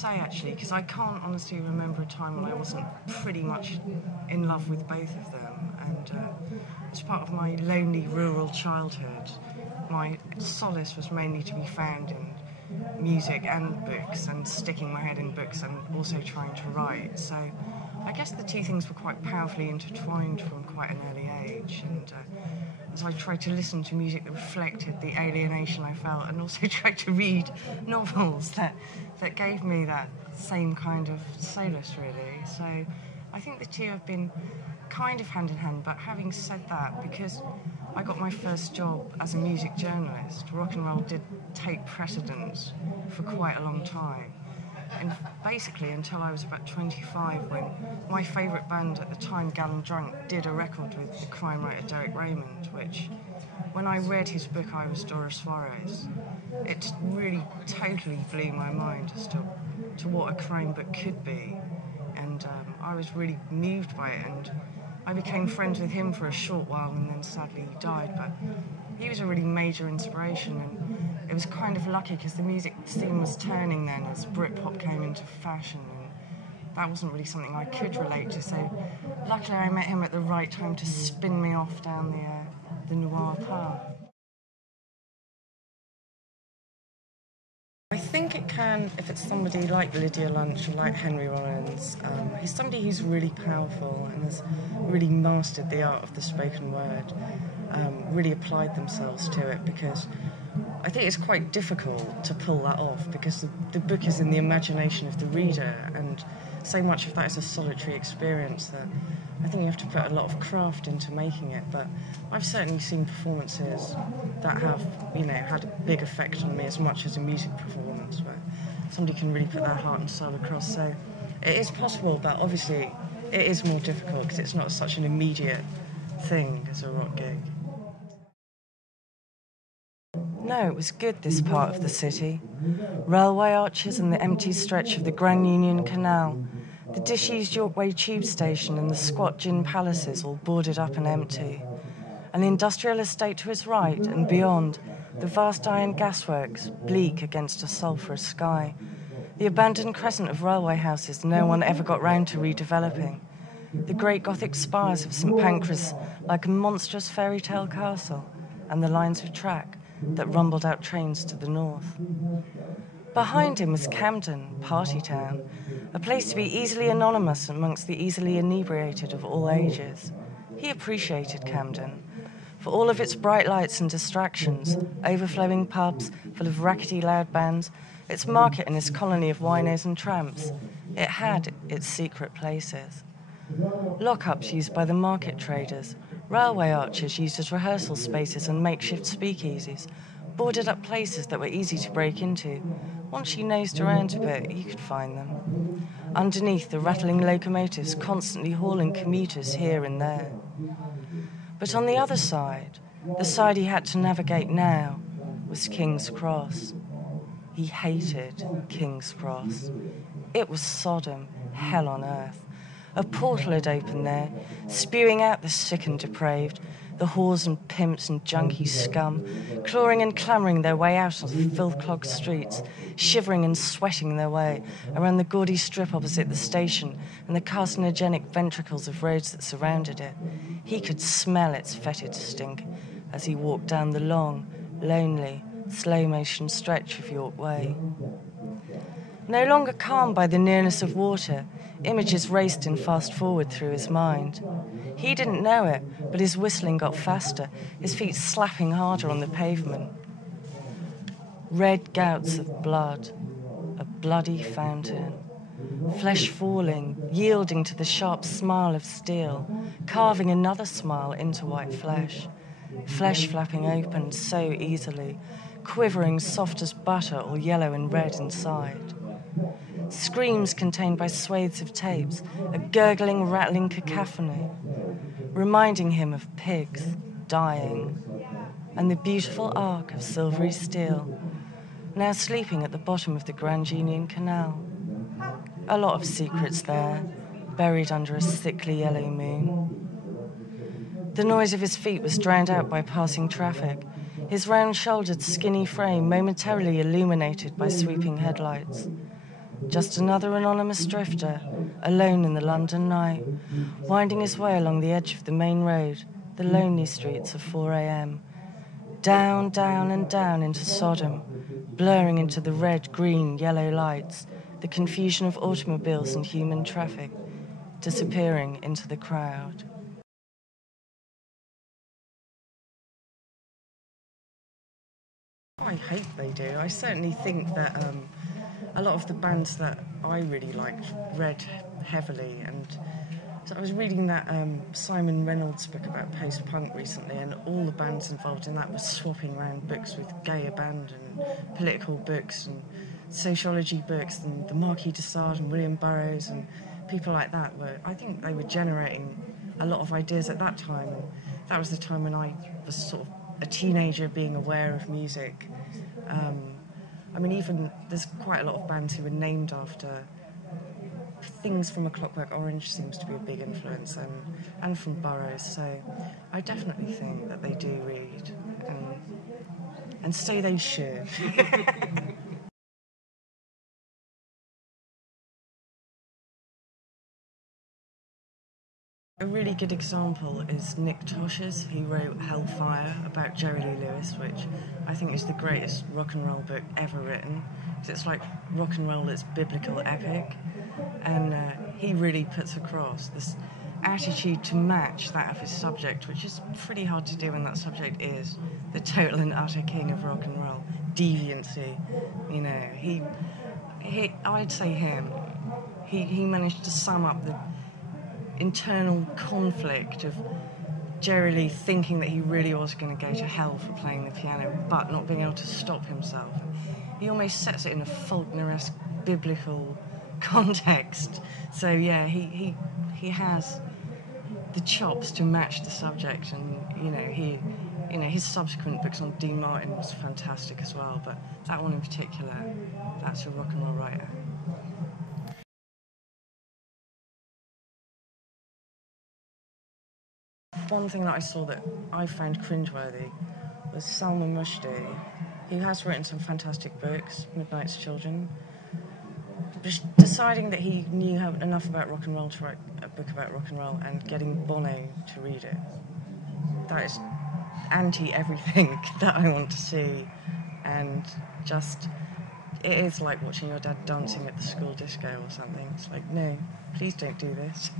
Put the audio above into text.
say, actually, because I can't honestly remember a time when I wasn't pretty much in love with both of them. And as part of my lonely rural childhood, my solace was mainly to be found in music and books, and sticking my head in books and also trying to write. So I guess the two things were quite powerfully intertwined from quite an early age. And as I tried to listen to music that reflected the alienation I felt, and also tried to read novels that gave me that same kind of solace, really. So I think the two have been kind of hand in hand. But having said that, because I got my first job as a music journalist, rock and roll did take precedence for quite a long time. And basically until I was about 25, when my favourite band at the time, Gal and Drunk, did a record with the crime writer Derek Raymond, which, when I read his book I Was Doris Suarez, it really totally blew my mind as to what a crime book could be. And I was really moved by it, and I became friends with him for a short while, and then sadly he died. But he was a really major inspiration, and it was kind of lucky because the music scene was turning then as Britpop came into fashion, and that wasn't really something I could relate to. So luckily I met him at the right time to spin me off down the noir path. I think it can, if it's somebody like Lydia Lunch or like Henry Rollins. He's somebody who's really powerful and has really mastered the art of the spoken word, really applied themselves to it, because I think it's quite difficult to pull that off, because the book is in the imagination of the reader, and so much of that is a solitary experience that I think you have to put a lot of craft into making it. But I've certainly seen performances that have, had a big effect on me as much as a music performance, where somebody can really put their heart and soul across. So it is possible, but obviously it is more difficult because it's not such an immediate thing as a rock gig. No, it was good, this part of the city. Railway arches and the empty stretch of the Grand Union Canal, the disused Yorkway tube station and the squat gin palaces all boarded up and empty. An industrial estate to his right, and beyond, the vast iron gasworks, bleak against a sulphurous sky. The abandoned crescent of railway houses no one ever got round to redeveloping. The great Gothic spires of St Pancras like a monstrous fairy tale castle, and the lines of track that rumbled out trains to the north. Behind him was Camden, party town, a place to be easily anonymous amongst the easily inebriated of all ages. He appreciated Camden, for all of its bright lights and distractions, overflowing pubs full of rackety loud bands, its market and its colony of winos and tramps. It had its secret places. Lockups used by the market traders, railway arches used as rehearsal spaces and makeshift speakeasies, boarded up places that were easy to break into. Once you nosed around a bit, you could find them. Underneath, the rattling locomotives constantly hauling commuters here and there. But on the other side, the side he had to navigate now, was King's Cross. He hated King's Cross. It was Sodom, hell on earth. A portal had opened there, spewing out the sick and depraved, the whores and pimps and junkie scum, clawing and clamouring their way out on the filth-clogged streets, shivering and sweating their way around the gaudy strip opposite the station and the carcinogenic ventricles of roads that surrounded it. He could smell its fetid stink as he walked down the long, lonely, slow-motion stretch of York Way. No longer calmed by the nearness of water, images raced and fast-forward through his mind. He didn't know it, but his whistling got faster, his feet slapping harder on the pavement. Red gouts of blood, a bloody fountain. Flesh falling, yielding to the sharp smile of steel, carving another smile into white flesh. Flesh flapping open so easily, quivering soft as butter or yellow and red inside. Screams contained by swathes of tapes, a gurgling, rattling cacophony, reminding him of pigs dying, and the beautiful arc of silvery steel, now sleeping at the bottom of the Grand Union Canal. A lot of secrets there, buried under a sickly yellow moon. The noise of his feet was drowned out by passing traffic, his round-shouldered, skinny frame momentarily illuminated by sweeping headlights. just another anonymous drifter, alone in the London night, winding his way along the edge of the main road, the lonely streets of 4 a.m. Down, down and down into Sodom, blurring into the red, green, yellow lights, the confusion of automobiles and human traffic, disappearing into the crowd. I hope they do. I certainly think that a lot of the bands that I really liked read heavily, and so I was reading that Simon Reynolds book about post-punk recently, and all the bands involved in that were swapping around books with gay abandon and political books and sociology books, and the Marquis de Sade and William Burroughs and people like that I think they were generating a lot of ideas at that time, and that was the time when I was sort of a teenager being aware of music. I mean, even there's quite a lot of bands who were named after things from A Clockwork Orange seems to be a big influence, and from Burroughs. So I definitely think that they do read, and so they should. A really good example is Nick Tosh's. He wrote Hellfire about Jerry Lee Lewis, which I think is the greatest rock and roll book ever written. It's like rock and roll that's biblical epic, and he really puts across this attitude to match that of his subject, which is pretty hard to do when that subject is the total and utter king of rock and roll, deviancy. You know, I'd say him. He managed to sum up the internal conflict of Jerry Lee thinking that he really was going to go to hell for playing the piano, but not being able to stop himself. He almost sets it in a Faulkner-esque biblical context. So yeah, he has the chops to match the subject, and his subsequent books on Dean Martin was fantastic as well. But that one in particular, that's a rock and roll writer. One thing that I saw that I found cringeworthy was Salman Rushdie. He has written some fantastic books, Midnight's Children, but deciding that he knew enough about rock and roll to write a book about rock and roll and getting Bono to read it. That is anti-everything that I want to see, and just, it is like watching your dad dancing at the school disco or something. It's like, no, please don't do this.